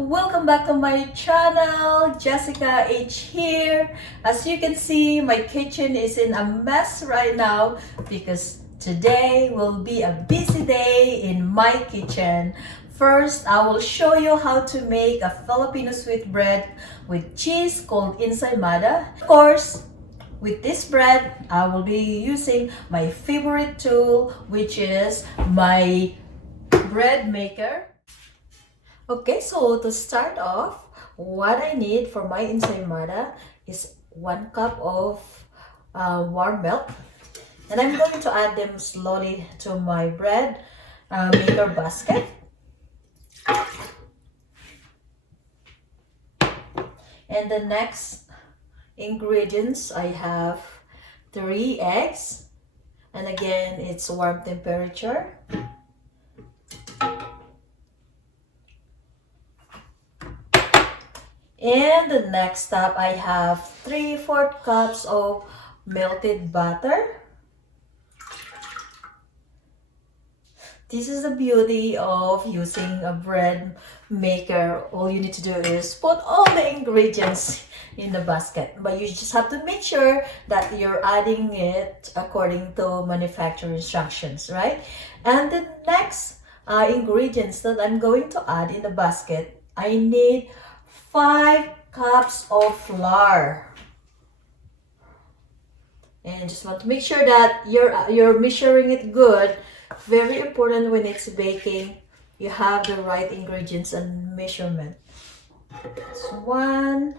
Welcome back to my channel. JessicaJingH here. As you can see, my kitchen is in a mess right now because today will be a busy day in my kitchen. First, I will show you how to make a Filipino sweet bread with cheese called Ensaymada. Of course, with this bread, I will be using my favorite tool, which is my bread maker. Okay, so to start off, what I need for my ensaymada is 1 cup of warm milk. And I'm going to add them slowly to my bread maker basket. And the next ingredients, I have 3 eggs. And again, it's warm temperature. And the next step, I have 3/4 cups of melted butter. This is the beauty of using a bread maker. All you need to do is put all the ingredients in the basket. But you just have to make sure that you're adding it according to manufacturer instructions, right? And the next ingredients that I'm going to add in the basket, I need 5 cups of flour. And just want to make sure that you're measuring it good. Very important when it's baking, you have the right ingredients and measurement. It's 1,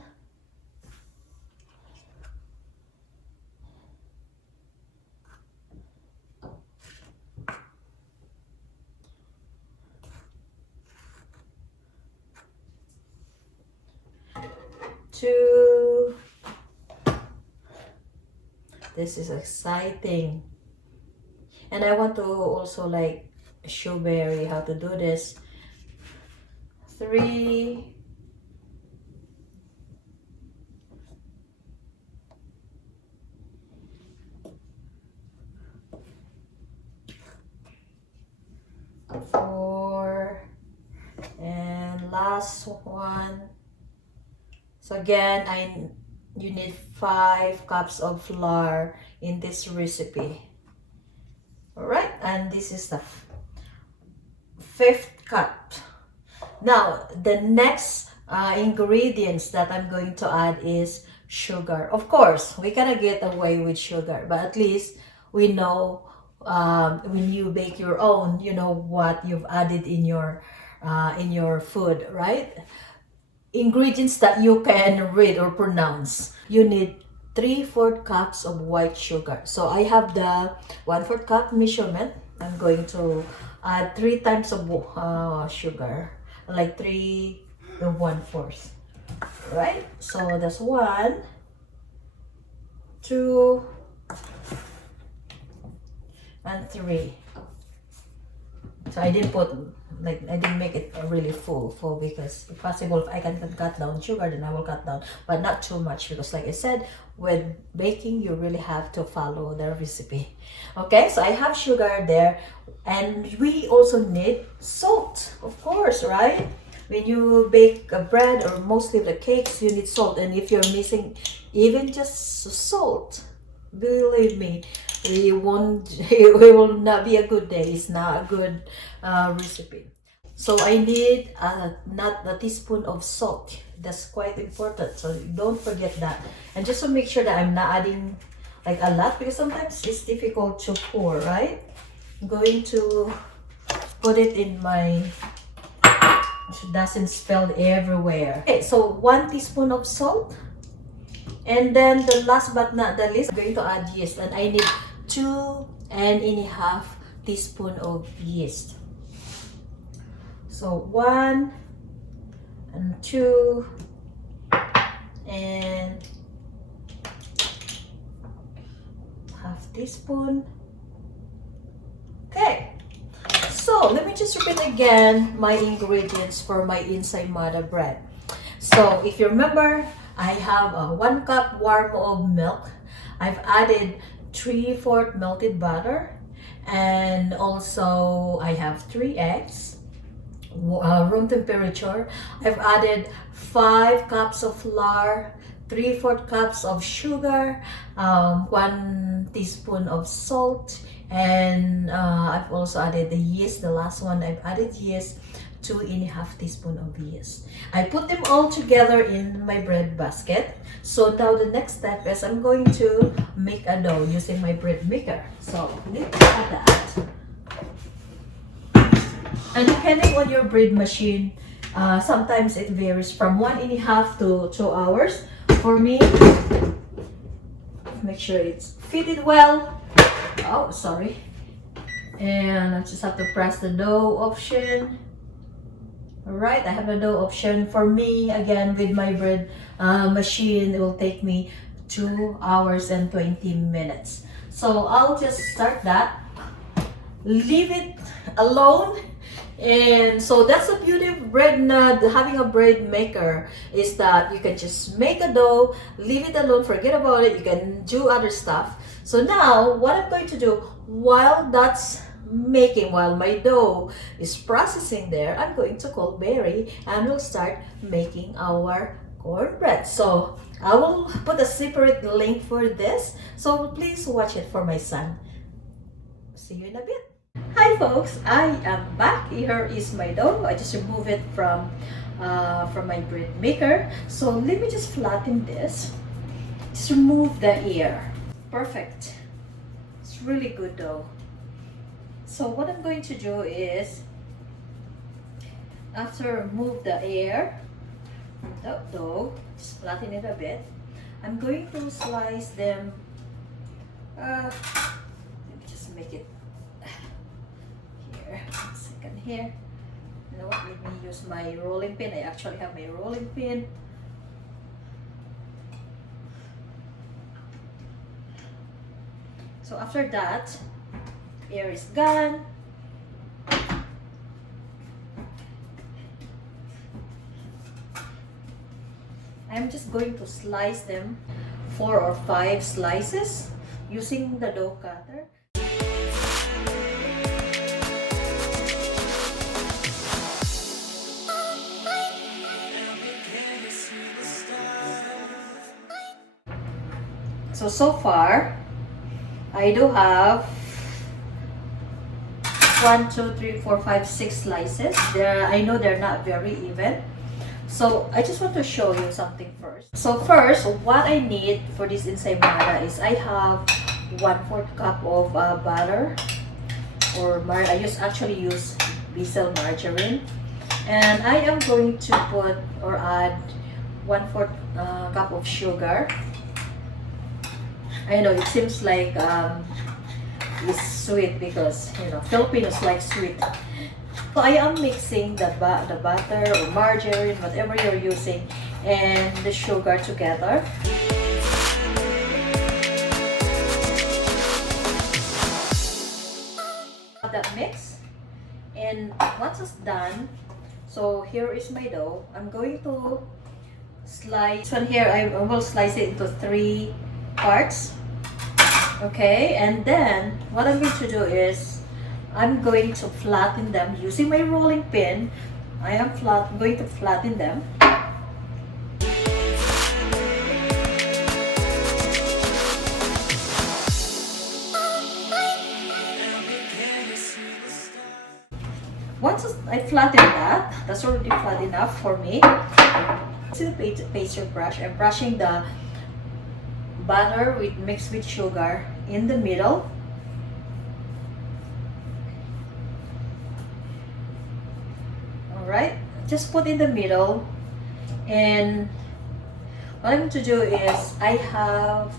2. This is exciting. And I want to also like show Barry how to do this. 3. 4. And last one. So again, you need 5 cups of flour in this recipe. Alright, and this is the 5th cup. Now, the next ingredients that I'm going to add is sugar. Of course, we cannot get away with sugar, but at least we know when you bake your own, you know what you've added in your food, right? Ingredients that you can read or pronounce. You need 3/4 cups of white sugar. So I have the 1/4 cup measurement. I'm going to add 3 times of sugar, like 3 and 1/4. Right? So that's 1, 2, and 3. So I didn't make it really full because if possible, if I can cut down sugar, then I will cut down, but not too much because like I said, with baking, you really have to follow the recipe. Okay, so I have sugar there, and we also need salt, of course, right? When you bake a bread or mostly the cakes, you need salt, and if you're missing even just salt, believe me, it will not be a good day. It's not a good recipe. So I need not a teaspoon of salt. That's quite important, so don't forget that. And just to make sure that I'm not adding like a lot, because sometimes it's difficult to pour, right? I'm going to put it in my, so it doesn't spill everywhere. Okay, so 1 teaspoon of salt. And then the last but not the least, I'm going to add yeast, and I need 2.5 teaspoon of yeast. So 1 and 2 and 1/2 teaspoon. Okay, so let me just repeat again my ingredients for my ensaymada bread. So if you remember, I have a 1 cup warm of milk. I've added 3/4 melted butter, and also I have 3 eggs, room temperature. I've added 5 cups of flour, 3/4 cups of sugar, 1 teaspoon of salt, and I've also added the yeast. The last one I've added yeast, 2.5 teaspoon of yeast. I put them all together in my bread basket. So now the next step is I'm going to make a dough using my bread maker. So I need to add that. And depending on your bread machine, sometimes it varies from 1.5 to 2 hours. For me, make sure it's fitted well. Oh, sorry. And I just have to press the dough option. Alright, I have the dough option. For me, again, with my bread machine, it will take me 2 hours and 20 minutes. So I'll just start that. Leave it alone. And so that's the beauty of bread, having a bread maker, is that you can just make a dough, leave it alone, forget about it, you can do other stuff. So now what I'm going to do while that's making, while my dough is processing there, I'm going to call Barry and we'll start making our cornbread. So I will put a separate link for this, so please watch it for my son. See you in a bit. Hi folks, I am back. Here is my dough. I just remove it from my bread maker. So let me just flatten this. Just remove the air. Perfect. It's really good dough. So what I'm going to do is, after remove the air from the dough, just flatten it a bit. I'm going to slice them. Let me just make it. One second here. You know what? Let me use my rolling pin. I actually have my rolling pin. So after that, air is gone. I'm just going to slice them 4 or 5 slices using the dough cutter. So far, I do have 1, 2, 3, 4, 5, 6 slices. I know they're not very even. So I just want to show you something first. So first, what I need for this ensaymada is I have 1/4 cup of butter, or actually use Bissell margarine, and I am going to put or add 1/4 cup of sugar. I know it seems like it's sweet because, you know, Filipinos like sweet. So I am mixing the butter or margarine, whatever you're using, and the sugar together. That mix, and once it's done, so here is my dough. I'm going to slice one here. I will slice it into 3 parts. Okay, and then what I'm going to do is I'm going to flatten them using my rolling pin. I am going to flatten them. Once I flatten that, that's already flat enough for me. See the pastry brush. I'm brushing the butter mixed with sugar in the middle. Alright, just put in the middle, and what I'm going to do is I have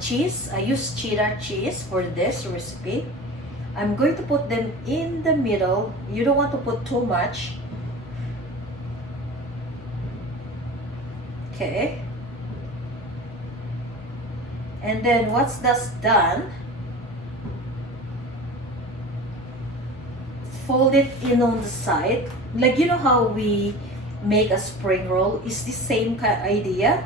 cheese. I use cheddar cheese for this recipe. I'm going to put them in the middle. You don't want to put too much. Okay. And then once that's done, fold it in on the side. Like, you know how we make a spring roll? It's the same kind of idea.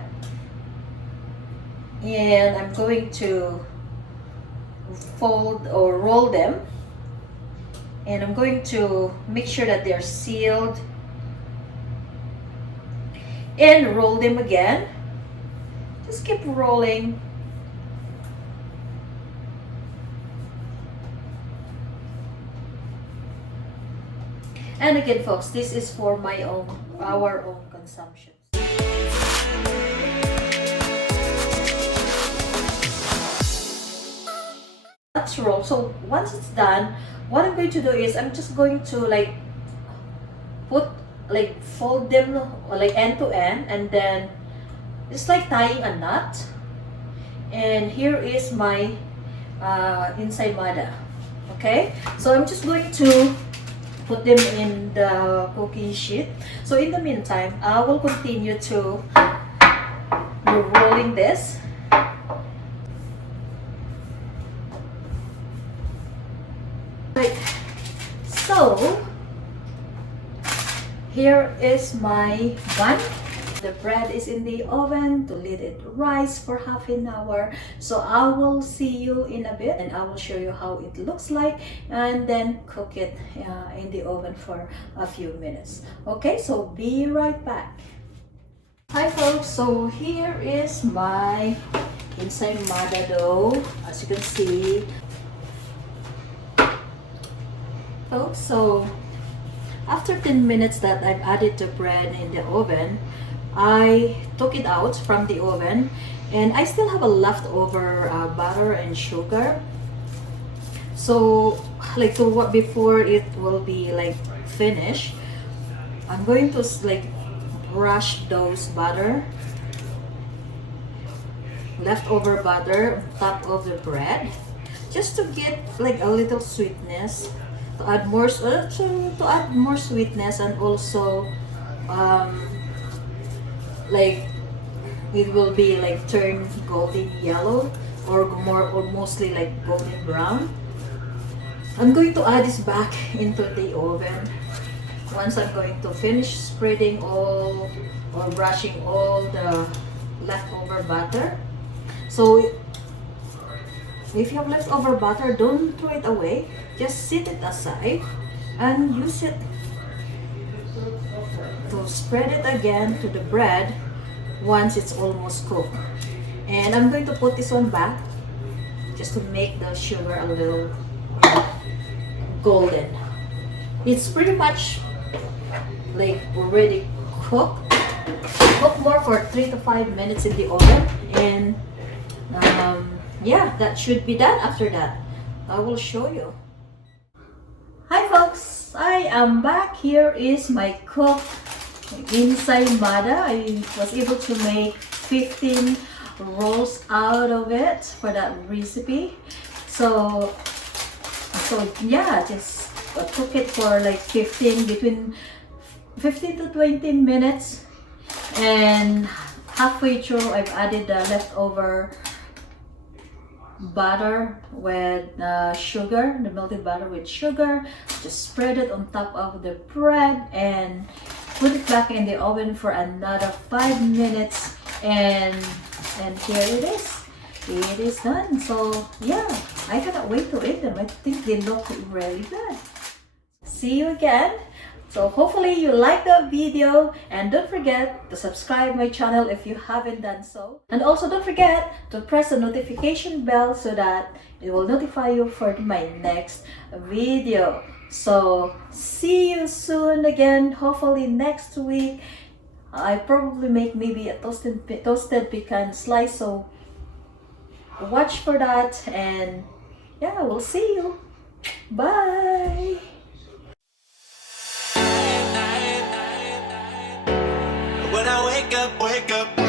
And I'm going to fold or roll them and I'm going to make sure that they're sealed and roll them again. Just keep rolling. And again, folks, this is for our own consumption. Let's roll. So once it's done, what I'm going to do is I'm just going to like fold them like end to end, and then it's like tying a knot. And here is my ensaymada. Okay, so I'm just going to put them in the cookie sheet. So in the meantime, I will continue to rolling this. Right. So here is my bun. The bread is in the oven to let it rise for half an hour. So I will see you in a bit, and I will show you how it looks like, and then cook it in the oven for a few minutes. Okay, so be right back. Hi folks, so here is my ensaymada dough, as you can see. Folks, so after 10 minutes that I've added the bread in the oven, I took it out from the oven, and I still have a leftover butter and sugar. So like before it will be like finished, I'm going to like brush those leftover butter on top of the bread, just to get like a little sweetness, to add more sweetness, and also like it will be like turn golden yellow, or mostly like golden brown. I'm going to add this back into the oven once I'm going to finish spreading all or brushing all the leftover butter. So if you have leftover butter, don't throw it away, just set it aside and use it to spread it again to the bread once it's almost cooked. And I'm going to put this one back just to make the sugar a little golden. It's pretty much like already cooked. Cook more for 3 to 5 minutes in the oven, and yeah, that should be done. After that, I will show you. Hi folks, I am back. Here is my cooked ensaymada. I was able to make 15 rolls out of it for that recipe. So yeah, just cook it for like between 15 to 20 minutes, and halfway through I've added the leftover butter with sugar, the melted butter with sugar. Just spread it on top of the bread and put it back in the oven for another 5 minutes, and here it is. It is done. So yeah, I cannot wait to eat them. I think they look really good. See you again. So hopefully you like the video, and don't forget to subscribe my channel if you haven't done so. And also don't forget to press the notification bell so that it will notify you for my next video. So see you soon again, hopefully next week. I probably make maybe a toasted pecan slice, so watch for that, and yeah, we'll see you. Bye. When I wake up